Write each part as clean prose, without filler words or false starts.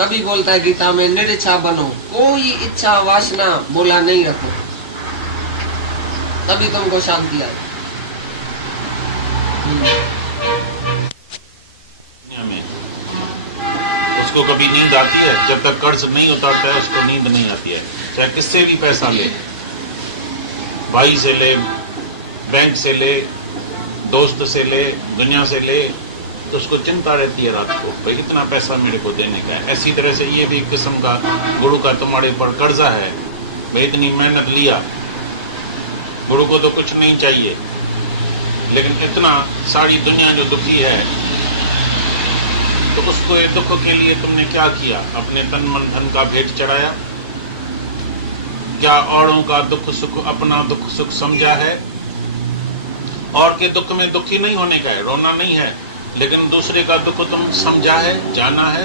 तभी बोलता है गीता में निरिच्छा बनो, कोई इच्छा वासना बोला नहीं रखो, तभी तुमको शांति आए। में उसको कभी नींद आती है? जब तक कर्ज नहीं उतारता है उसको नींद नहीं आती है। चाहे किससे भी पैसा ले, भाई से ले, बैंक से ले, दोस्त से ले, दुनिया से ले, तो उसको चिंता रहती है रात को, भाई इतना पैसा मेरे को देने का है। ऐसी तरह से ये भी एक किस्म का गुरु का तुम्हारे पर कर्जा है, भाई इतनी मेहनत लिया, गुरु को तो कुछ नहीं चाहिए, लेकिन इतना सारी दुनिया जो दुखी है, तो उसको ये दुख के लिए तुमने क्या किया? अपने तन मन धन का भेंट चढ़ाया? क्या औरों का दुख सुख अपना दुख सुख समझा है? और के दुख में दुखी नहीं होने का है, रोना नहीं है, लेकिन दूसरे का दुख तुम समझा है, जाना है।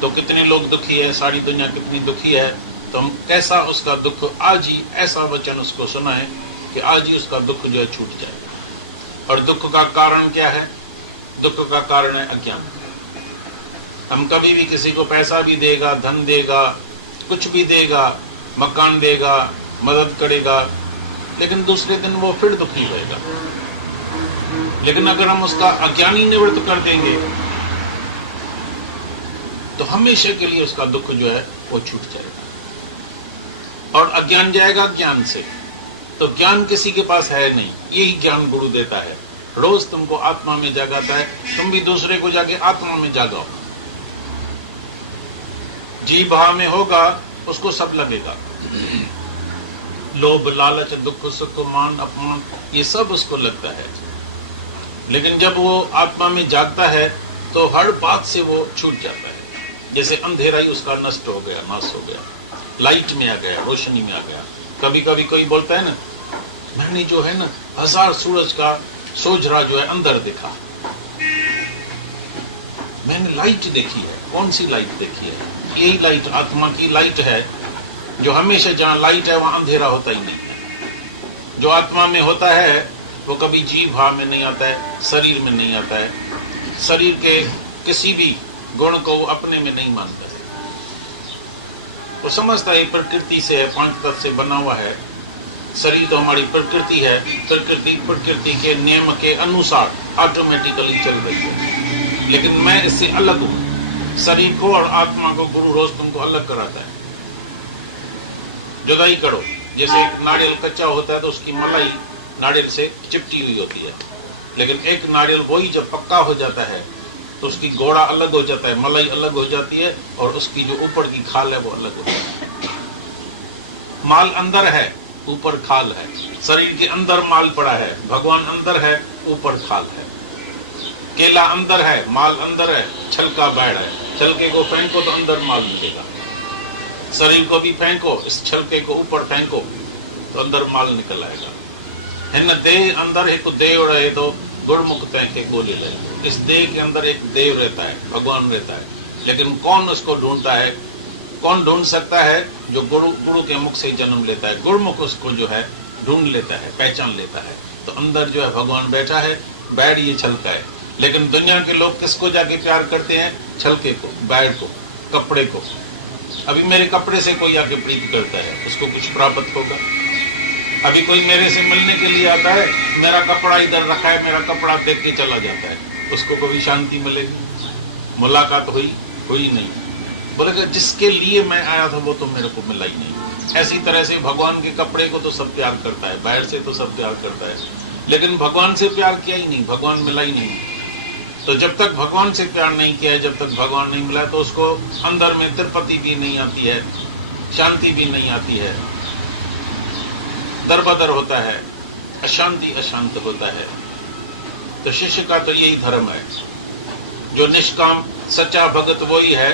तो कितने लोग दुखी है, सारी दुनिया कितनी दुखी है, तो हम कैसा उसका दुख, आज ही ऐसा वचन उसको सुना है कि आज ही उसका दुख जो है छूट जाएगा। और दुख का कारण क्या है? दुख का कारण है अज्ञान। हम कभी भी किसी को पैसा भी देगा, धन देगा, कुछ भी देगा, मकान देगा, मदद करेगा, लेकिन दूसरे दिन वो फिर दुखी रहेगा। लेकिन अगर हम उसका अज्ञानी निवृत्त कर देंगे तो हमेशा के लिए उसका दुख जो है वो छूट जाएगा। और अज्ञान जाएगा ज्ञान से, तो ज्ञान किसी के पास है नहीं, यही ज्ञान गुरु देता है। रोज तुमको आत्मा में जगाता है, तुम भी दूसरे को जाके आत्मा में जगाओ। जी भाव में होगा उसको सब लगेगा, लोभ लालच दुख सुख मान अपमान ये सब उसको लगता है। लेकिन जब वो आत्मा में जागता है तो हर बात से वो छूट जाता है। जैसे अंधेरा ही उसका नष्ट हो गया, नाश हो गया, लाइट में आ गया, रोशनी में आ गया। कभी कभी कोई बोलता है ना, मैंने जो है ना 1000 सूरज का सोझरा जो है अंदर देखा, मैंने लाइट देखी है। कौन सी लाइट देखी है? यही लाइट आत्मा की लाइट है, जो हमेशा जहाँ लाइट है वहां अंधेरा होता ही नहीं है। जो आत्मा में होता है वो कभी जीव भाव में नहीं आता है, शरीर में नहीं आता है, शरीर के किसी भी गुण को वो अपने में नहीं मानता है। वो समझता है प्रकृति से है, 5 तत्व से बना हुआ है, शरीर तो हमारी प्रकृति है, प्रकृति के नियम के अनुसार ऑटोमेटिकली चल रही है, लेकिन मैं इससे अलग हूं। शरीर को और आत्मा को गुरु रोज तुमको अलग कराता है। जुदाई करो। जैसे एक नारियल कच्चा होता है तो उसकी मलाई नारियल से चिपटी हुई होती है, लेकिन एक नारियल वही जब पक्का हो जाता है तो उसकी गोड़ा अलग हो जाता है, मलाई अलग हो जाती है, और उसकी जो ऊपर की खाल है वो अलग हो जाती है। माल अंदर है, ऊपर खाल है। शरीर के अंदर माल पड़ा है, भगवान अंदर है, ऊपर खाल है। केला अंदर है, माल अंदर है, छलका बाहर है। छलके को फेंको तो अंदर माल मिलेगा। शरीर को भी फेंको, इस छलके को ऊपर फेंको तो अंदर माल निकल आएगा। हिन देह अंदर एक देव रहे तो गुरमुख तैके गोले रहे। इस देह के अंदर एक देव रहता है, भगवान रहता है, लेकिन कौन उसको ढूंढता है? कौन ढूंढ सकता है? जो गुरु के मुख से जन्म लेता है। गुरुमुख उसको जो है ढूंढ लेता है, पहचान लेता है। तो अंदर जो है भगवान बैठा है, बैठ ये छलका है। लेकिन दुनिया के लोग किसको जाके प्यार करते हैं? छलके को, बैठ को, कपड़े को। अभी मेरे कपड़े से कोई आके प्रीति करता है, उसको कुछ प्राप्त होगा। अभी कोई मेरे से मिलने के लिए आता है, मेरा कपड़ा इधर रखा है, मेरा कपड़ा देख के चला जाता है, उसको कभी शांति मिलेगी? मुलाकात हुई नहीं। बोले जिसके लिए मैं आया था वो तो मेरे को मिला ही नहीं। ऐसी तरह से भगवान के कपड़े को तो सब प्यार करता है, बाहर से तो सब प्यार करता है, लेकिन भगवान से प्यार किया ही नहीं, भगवान मिला ही नहीं। तो जब तक भगवान से प्यार नहीं किया है, जब तक भगवान नहीं मिला, तो उसको अंदर में तिरपति भी नहीं आती है, शांति भी नहीं आती है, दरबदर होता है, अशांति अशांत होता है। तो शिष्य का तो यही धर्म है। जो निष्काम सच्चा भगत वही है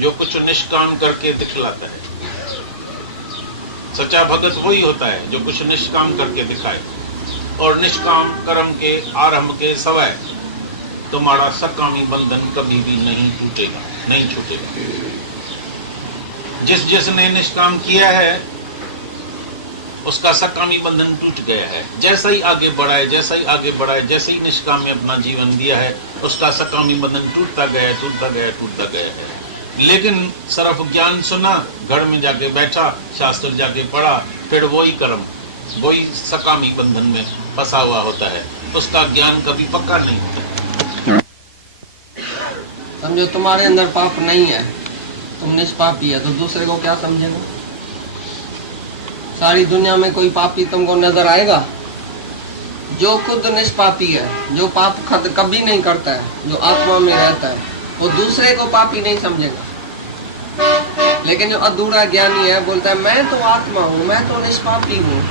जो कुछ निष्काम करके दिखलाता है। सच्चा भगत वही होता है जो कुछ निष्काम करके दिखाए। और निष्काम कर्म के आरंभ के समय तुम्हारा सकामी बंधन कभी भी नहीं टूटेगा, नहीं छूटेगा। जिसने निष्काम किया है उसका सकामी बंधन टूट गया है। जैसा ही आगे बढ़ा है, जैसे ही निष्काम में अपना जीवन दिया है, उसका सकामी बंधन टूटता गया है। लेकिन सिर्फ ज्ञान सुना, घर में जाके बैठा, शास्त्र जाके पढ़ा, फिर वही कर्म, वही सकामी बंधन में फंसा हुआ होता है, उसका ज्ञान कभी पक्का नहीं होता। समझो तुम्हारे अंदर पाप नहीं है, तुम निष्पापी है, तो दूसरे को क्या समझेगा? सारी दुनिया में कोई पापी तुमको नजर आएगा? जो खुद निष्पापी है, जो पाप कभी नहीं करता है, जो आत्मा में रहता है, वो दूसरे को पापी नहीं समझेगा। लेकिन जो अधूरा ज्ञानी है बोलता है मैं तो आत्मा हूँ, मैं तो निष्पापी हूँ,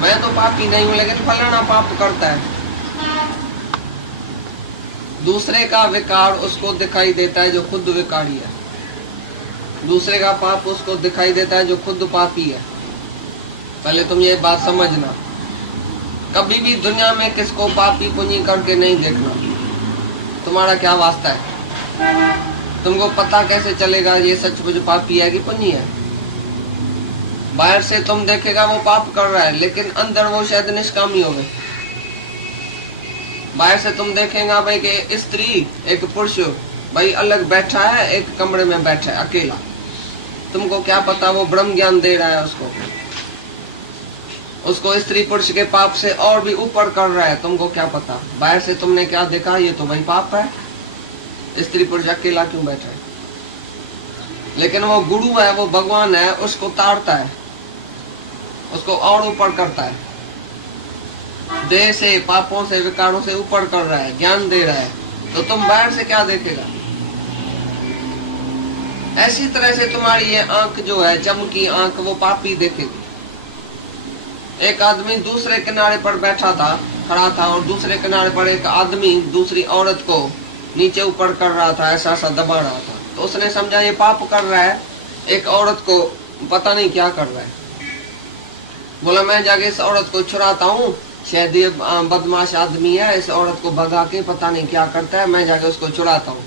मैं तो पापी नहीं हूँ, लेकिन फलाना पाप करता है। दूसरे का विकार उसको दिखाई देता है जो खुद विकारी है, दूसरे का पाप उसको दिखाई देता है जो खुद पापी है। पहले तुम ये बात समझना, कभी भी दुनिया में किसको पापी पुण्य करके नहीं देखना। तुम्हारा क्या वास्ता है? तुमको पता कैसे चलेगा ये सचमुच पापी है कि पुण्य है? बाहर से तुम देखेगा वो पाप कर रहा है, लेकिन अंदर वो शायद निष्कामी हो गए। बाहर से तुम देखेगा भाई कि स्त्री एक पुरुष भाई अलग बैठा है, एक कमरे में बैठा है अकेला, तुमको क्या पता वो ब्रह्म ज्ञान दे रहा है उसको स्त्री पुरुष के पाप से और भी ऊपर कर रहा है, तुमको क्या पता? बाहर से तुमने क्या देखा, ये तो भाई पाप है, स्त्री पुरुष अकेला क्यों बैठा है? लेकिन वो गुरु है, वो भगवान है, उसको तारता है, उसको और ऊपर करता है, देह से, पापों से, विकारों से ऊपर कर रहा है, ज्ञान दे रहा है। तो तुम बाहर से क्या देखेगा? ऐसी तरह से तुम्हारी ये आंख जो है, चमकी आंख, वो पापी देखेगी। एक आदमी दूसरे किनारे पर बैठा था, खड़ा था, और दूसरे किनारे पर एक आदमी दूसरी औरत को नीचे ऊपर कर रहा था, ऐसा ऐसा दबा रहा था। तो उसने समझा ये पाप कर रहा है, एक औरत को पता नहीं क्या कर रहा है। बोला मैं जाके इस औरत को छुड़ाता हूँ, शायद ये बदमाश आदमी है, इस औरत को भगा के पता नहीं क्या करता है, मैं जाके उसको छुड़ाता हूँ।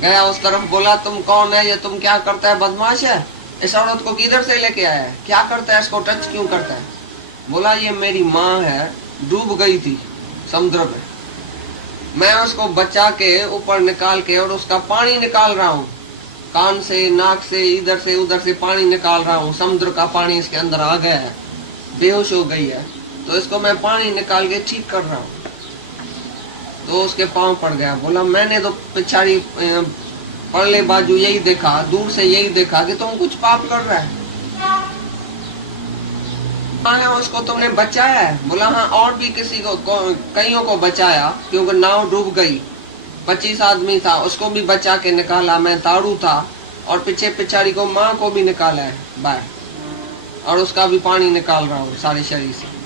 गया उस तरफ, बोला तुम कौन है, ये तुम क्या करता है, बदमाश है, इस औरत को किधर से लेके आया है, क्या करता है, इसको टच क्यों करता है? बोला ये मेरी माँ है, डूब गई थी समुद्र में, मैं उसको बचा के ऊपर निकाल के और उसका पानी निकाल रहा हूँ, कान से, नाक से, इधर से उधर से पानी निकाल रहा हूँ, समुद्र का पानी इसके अंदर आ गया है, बेहोश हो गई है, तो इसको मैं पानी निकाल के ठीक कर रहा हूँ। तो उसके पांव पड़ गया। बोला मैंने तो पिछाड़ी परले बाजू यही देखा, दूर से यही देखा कि तुम कुछ पाप कर रहा है, उसको तुमने बचाया है? बोला हाँ, और भी किसी को, कईयों को बचाया, क्योंकि नाव डूब गई, 25 आदमी था, उसको भी बचा के निकाला, मैं तारू था, और पीछे पिछाड़ी को माँ को भी निकाला है बाहर, और उसका भी पानी निकाल रहा हूँ सारे शरीर से।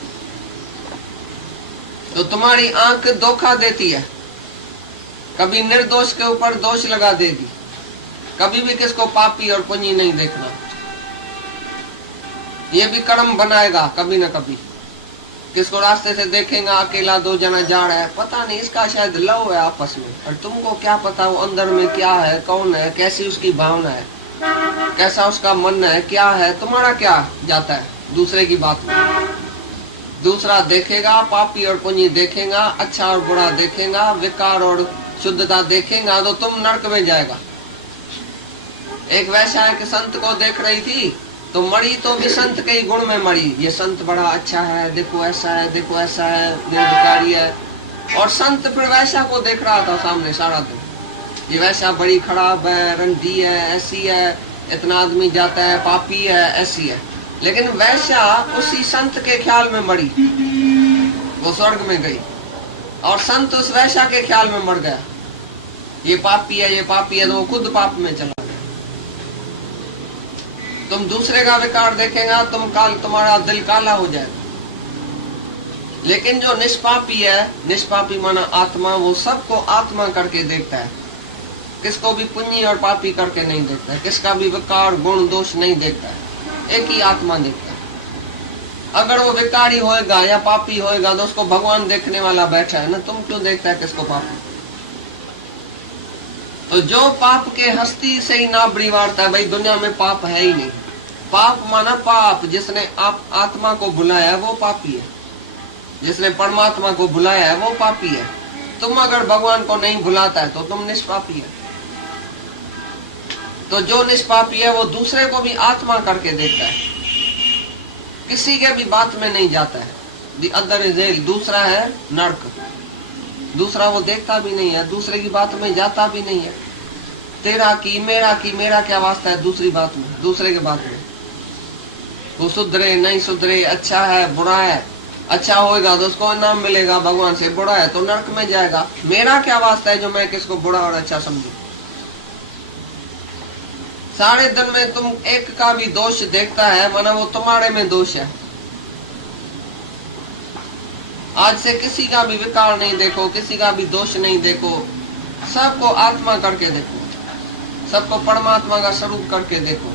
तो तुम्हारी आंख धोखा देती है, कभी निर्दोष के ऊपर दोष लगा देगी, कभी भी किसको पापी और पुण्य नहीं देखना। ये भी कर्म बनाएगा कभी न कभी, किसको रास्ते से देखेगा अकेला, 2 जना जा रहा है, पता नहीं इसका शायद लव है आपस में, और तुमको क्या पता वो अंदर में क्या है, कौन है, कैसी उसकी भावना है, कैसा उसका मन है, क्या है, तुम्हारा क्या जाता है दूसरे की बात में। दूसरा देखेगा, पापी और पुण्य देखेगा, अच्छा और बुरा देखेगा, विकार और शुद्धता देखेगा, तो तुम नरक में जाएगा। एक वैसा एक संत को देख रही थी, तो मरी तो भी संत के ही गुण में मरी, ये संत बड़ा अच्छा है, देखो ऐसा है, देखो ऐसा है, निर्विकारी है, और संत फिर वैसा को देख रहा था सामने सारा दिन, ये वैसा बड़ी खराब है, रंडी है, ऐसी है, इतना आदमी जाता है, पापी है, ऐसी है। लेकिन वैसा उसी संत के ख्याल में मरी, वो स्वर्ग में गई, और संत उस वैसा के ख्याल में मर गया, ये पापी है, ये पापी है, तो वो खुद पाप में चला गया। तुम दूसरे का विकार देखेगा, तुम्हारा दिल काला हो जाएगा। लेकिन जो निष्पापी है, निष्पापी माना आत्मा, वो सबको आत्मा करके देखता है, किसको भी पुण्य और पापी करके नहीं देखता है, किसका भी विकार गुण दोष नहीं देखता है, एक ही आत्मा देखता है। अगर वो विकारी होएगा या पापी होएगा तो उसको भगवान देखने वाला बैठा है ना, तुम क्यों देखता है किसको पापी? तो जो पाप के हस्ती से ही ना बड़ीवारता है, भाई दुनिया में पाप है ही नहीं। पाप माना पाप, जिसने आप आत्मा को बुलाया वो पापी है, जिसने परमात्मा को बुलाया है वो पापी है। तुम अगर भगवान को नहीं बुलाता है तो तुम निष्पापी है। तो जो निष्पापी है वो दूसरे को भी आत्मा करके देखता है, किसी के भी बात में नहीं जाता है। दी अदर इज हेल, दूसरा है नरक, दूसरा वो देखता भी नहीं है, दूसरे की बात में जाता भी नहीं है। तेरा की मेरा क्या वास्ता है दूसरी बात में, दूसरे के बात में। वो सुधरे नहीं सुधरे, अच्छा है बुरा है, अच्छा होएगा तो उसको इनाम मिलेगा भगवान से, बुरा है तो नरक में जाएगा। मेरा क्या वास्ता है जो मैं किसको बुरा और अच्छा समझू। सारे दिन में तुम एक का भी दोष देखता है, माना वो तुम्हारे में दोष है। आज से किसी का भी विकार नहीं देखो, किसी का भी दोष नहीं देखो, सबको आत्मा करके देखो, सबको परमात्मा का स्वरूप करके देखो,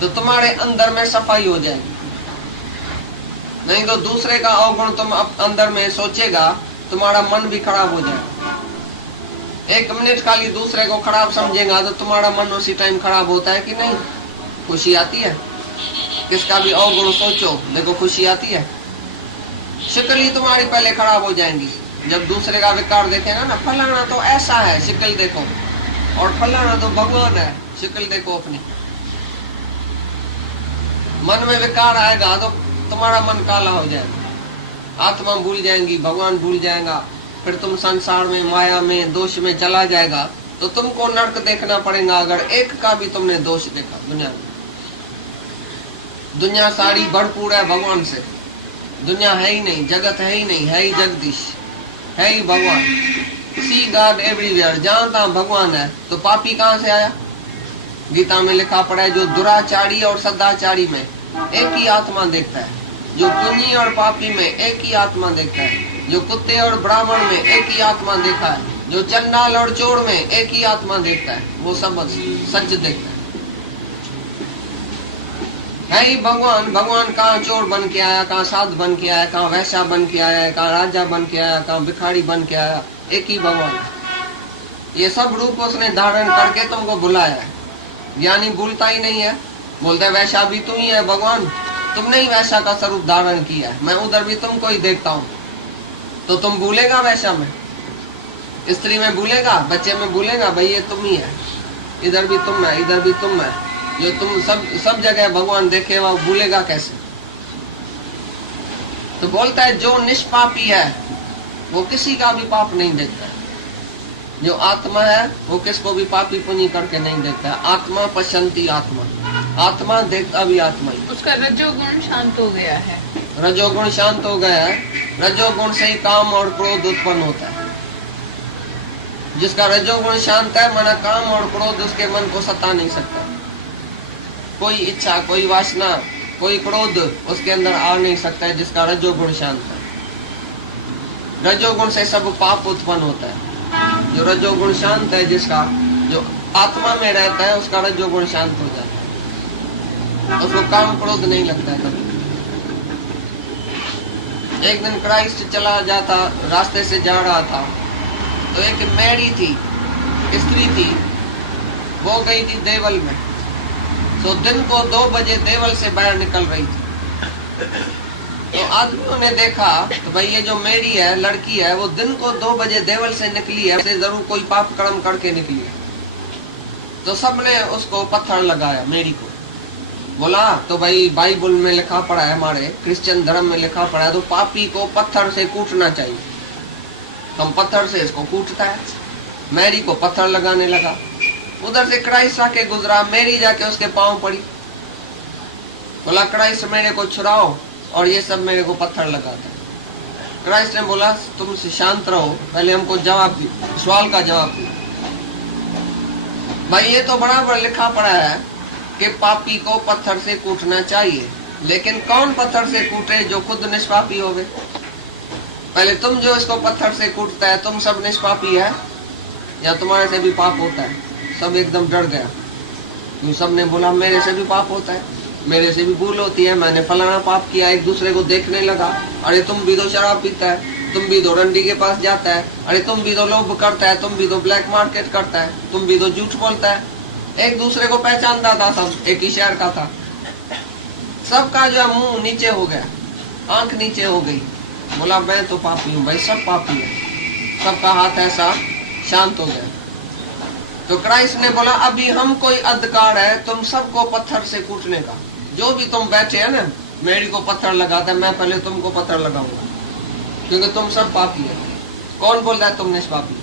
तो तुम्हारे अंदर में सफाई हो जाएगी। नहीं तो दूसरे का अवगुण तुम अंदर में सोचेगा, तुम्हारा मन भी खराब हो जाएगा। एक मिनट खाली दूसरे को खराब समझेगा तो तुम्हारा मन उसी टाइम खराब होता है कि नहीं? खुशी आती है? किसका भी अवगुण सोचो, देखो खुशी आती है। शक्ल ही तुम्हारी पहले खराब हो जाएंगी जब दूसरे का विकार देखेगा ना, फलाना तो ऐसा है, शक्ल देखो, और फलाना तो भगवान है, शक्ल देखो अपनी। मन में विकार आएगा तो तुम्हारा मन काला हो जाएगा, आत्मा भूल जाएंगी, भगवान भूल जाएगा, फिर तुम संसार में माया में दोष में चला जाएगा। तो तुमको नरक देखना पड़ेगा अगर एक का भी तुमने दोष देखा दुनिया में। दुनिया सारी भरपूर है भगवान से, दुनिया है ही नहीं, जगत है ही नहीं, है ही जगदीश, है ही भगवान। सी गॉड एवरीवेयर, जहां तहां भगवान है। तो पापी कहां से आया? गीता में लिखा पड़ा है जो दुराचारी और सदाचारी में एक ही आत्मा देखता है, जो पुण्य और पापी में एक ही आत्मा देखता है, जो कुत्ते और ब्राह्मण में एक ही आत्मा देखा है, जो चंडाल और चोर में एक ही आत्मा देखता है, वो सब सच देखता है ही भगवान। भगवान कहाँ चोर बन के आया, कहाँ साध बन के आया, कहाँ वैश्या बन के आया, कहाँ राजा बन के आया, कहाँ भिखारी बन के आया, एक ही भगवान है। ये सब रूप उसने धारण करके तुमको बुलाया है। ज्ञानी भूलता ही नहीं है, बोलते है वैश्या भी तुम ही है भगवान, तुमने ही वैश्या का स्वरूप धारण किया है, मैं उधर भी तुमको ही देखता हूँ। तो तुम भूलेगा वैश्या में, स्त्री में भूलेगा, बच्चे में भूलेगा, भाई ये तुम ही है, इधर भी तुम है, इधर भी तुम है। जो तुम सब जगह भगवान देखे वो भूलेगा कैसे? तो बोलता है जो निष्पापी है वो किसी का भी पाप नहीं देखता है। जो आत्मा है वो किसको भी पापी पुण्य करके नहीं देखता है। आत्मा पश्यंती आत्मा, आत्मा देखता भी आत्मा ही। उसका रजोगुण शांत हो गया है, रजोगुण शांत हो गया है। रजोगुण से ही काम और क्रोध उत्पन्न होता है। जिसका रजोगुण शांत है, माना काम और क्रोध उसके मन को सता नहीं सकता। कोई इच्छा, कोई वासना, कोई क्रोध उसके अंदर आ नहीं सकता है जिसका रजोगुण शांत है। रजोगुण से सब पाप उत्पन्न होता है। जो रजोगुण शांत है, जिसका जो आत्मा में रहता है, उसका रजोगुण शांत हो जाता है, उसको काम क्रोध नहीं लगता है कभी। एक दिन क्राइस्ट चला जाता, रास्ते से जा रहा था, तो एक मैरी थी, स्त्री थी, वो गई थी देवल में। तो दिन को 2 बजे देवल से बाहर निकल रही थी। तो आदमियों ने देखा तो भाई ये जो मेरी है, लड़की है, वो दिन को 2 बजे देवल से निकली है, से जरूर कोई पाप कर्म करके निकली है। तो सबने उसको पत्थर लगाया मेरी को। बोला तो भाई बाइबल में लिखा पड़ा है, हमारे क्रिश्चियन धर्म में लिखा पड़ा है, तो पापी को पत्थर से कूटना चाहिए। हम पत्थर से इसको कूटता है। मैरी को पत्थर लगाने लगा। उधर से क्राइस्ट आके गुजरा, मेरी जाके उसके पांव पड़ी। बोला क्राइस्ट मेरे को छुड़ाओ, और ये सब मेरे को पत्थर लगाता है। क्राइस्ट ने बोला तुम शांत रहो, पहले हमको जवाब दी, सवाल का जवाब दी। भाई ये तो बराबर लिखा पड़ा है कि पापी को पत्थर से कूटना चाहिए, लेकिन कौन पत्थर से कूटे? जो खुद निष्पापी हो गए। पहले तुम जो इसको पत्थर से कूटता है, तुम सब निष्पापी है या तुम्हारे से भी पाप होता है? सब एकदम डर गया। तुम सब ने बोला मेरे से भी पाप होता है, मेरे से भी भूल होती है, मैंने फलाना पाप किया। एक दूसरे को देखने लगा, अरे तुम भी तो शराब पीता है, तुम भी तो रंडी के पास जाता है, अरे तुम भी तो लोभ करता है, तुम भी तो ब्लैक मार्केट करता है, तुम भी तो झूठ बोलता है। एक दूसरे को पहचानता था, सब एक ही शहर का था। सबका जो मुंह नीचे हो गया, आंख नीचे हो गई। बोला मैं तो पापी हूँ भाई, सब पापी है। सबका हाथ ऐसा शांत हो गया। तो क्राइस्ट ने बोला अभी हम कोई अधिकार है तुम सबको पत्थर से कूटने का। जो भी तुम बैठे हैं ना, मेरी को पत्थर लगाता है, मैं पहले तुमको पत्थर लगाऊंगा, क्योंकि तुम सब पापी है। कौन बोल रहा है तुम निष्पापी?